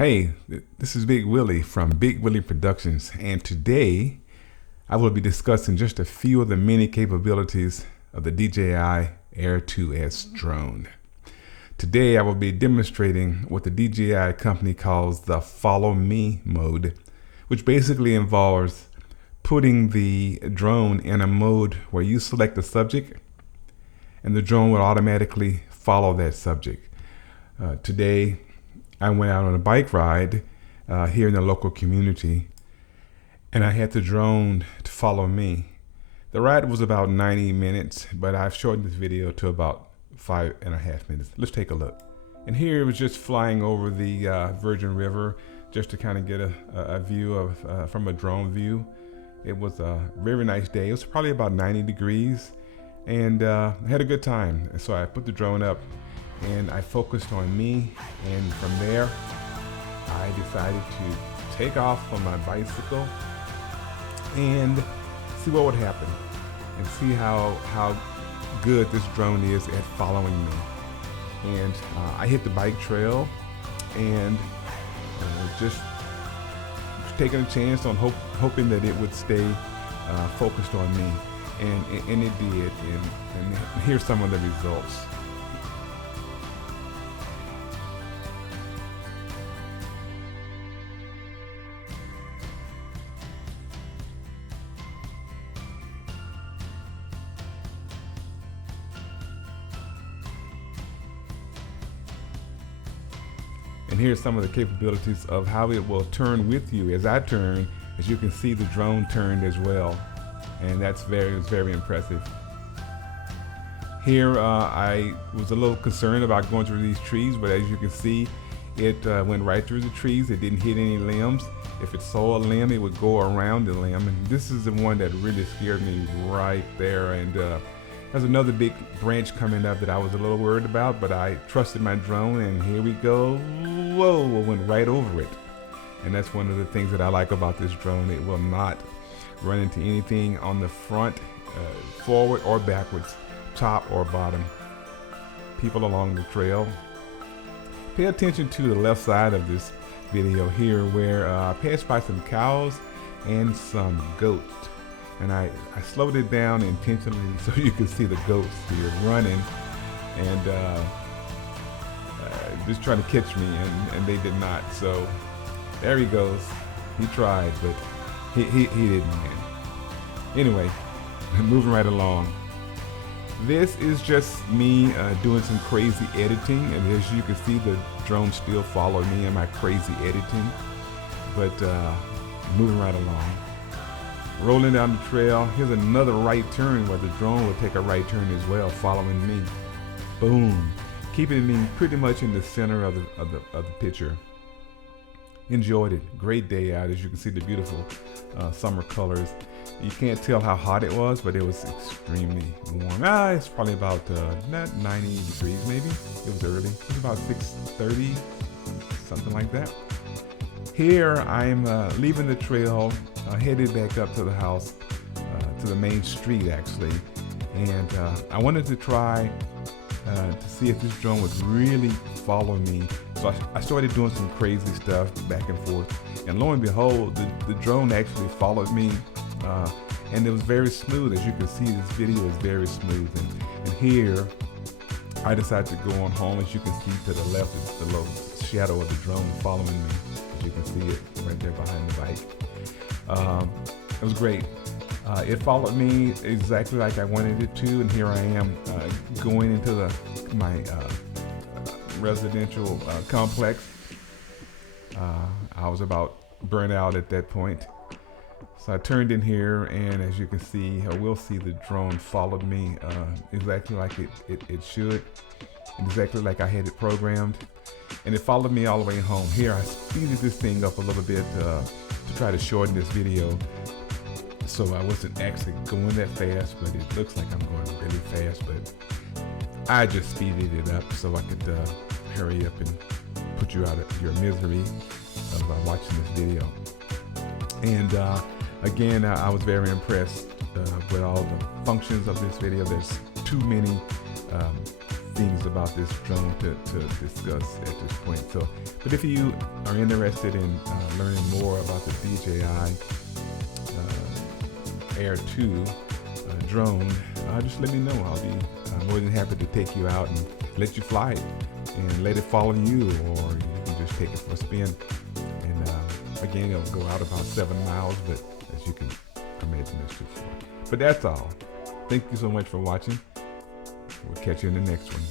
Hey, this is Big Willie from Big Willie Productions, and today I will be discussing just a few of the many capabilities of the DJI Air 2S drone. Today I will be demonstrating what the DJI company calls the Follow Me mode, which basically involves putting the drone in a mode where you select the subject and the drone will automatically follow that subject. Today I went out on a bike ride here in the local community, and I had the drone to follow me. The ride was about 90 minutes, but I've shortened this video to about 5.5 minutes. Let's take a look. And here it was just flying over the Virgin River just to kind of get a view of from a drone view. It was a very nice day. It was probably about 90 degrees, and I had a good time. So I put the drone up and I focused on me, and from there I decided to take off on my bicycle and see what would happen and see how good this drone is at following me. And I hit the bike trail and just taking a chance on hoping that it would stay focused on me, and it did, and here's some of the results. And here's some of the capabilities of how it will turn with you. As I turn, as you can see, the drone turned as well, and that's very impressive. Here I was a little concerned about going through these trees, but as you can see, it went right through the trees. It didn't hit any limbs. If it saw a limb, it would go around the limb, and this is the one that really scared me right there. And there's another big branch coming up that I was a little worried about, but I trusted my drone, and here we go. Whoa, went right over it. And that's one of the things that I like about this drone. It will not run into anything on the front, forward or backwards, top or bottom. People along the trail. Pay attention to the left side of this video here, where I passed by some cows and some goats. And I slowed it down intentionally so you can see the goats here running and just trying to catch me, and they did not. So there he goes. He tried, but he didn't win. Anyway, moving right along. This is just me doing some crazy editing, and as you can see, the drone still followed me in my crazy editing, but moving right along. Rolling down the trail, here's another right turn where the drone will take a right turn as well, following me. Boom, keeping me pretty much in the center of the picture. Enjoyed it. Great day out. As you can see, the beautiful summer colors. You can't tell how hot it was, but it was extremely warm. It's probably about not 90 degrees maybe. It was early. It was about 6:30, something like that. Here I'm leaving the trail, headed back up to the house, to the main street actually, and I wanted to try to see if this drone would really follow me. So I started doing some crazy stuff back and forth, and lo and behold, the drone actually followed me, and it was very smooth. As you can see, this video is very smooth, and here I decided to go on home. As you can see to the left is the little shadow of the drone following me. You can see it right there behind the bike. It was great. It followed me exactly like I wanted it to, and here I am going into my residential complex. I was about burnt out at that point, so I turned in here, and as you can see, or will see, the drone followed me exactly like it should, exactly like I had it programmed. And it followed me all the way home. Here I speeded this thing up a little bit to try to shorten this video, so I wasn't actually going that fast, but it looks like I'm going really fast, but I just speeded it up so I could hurry up and put you out of your misery of watching this video. And again, I was very impressed with all the functions of this video. There's too many things about this drone to discuss at this point. So, but if you are interested in learning more about the DJI Air 2 drone, just let me know. I'll be more than happy to take you out and let you fly it and let it follow you, or you can just take it for a spin. And again, it'll go out about 7 miles, but as you can imagine, it's too far. But that's all. Thank you so much for watching. We'll catch you in the next one.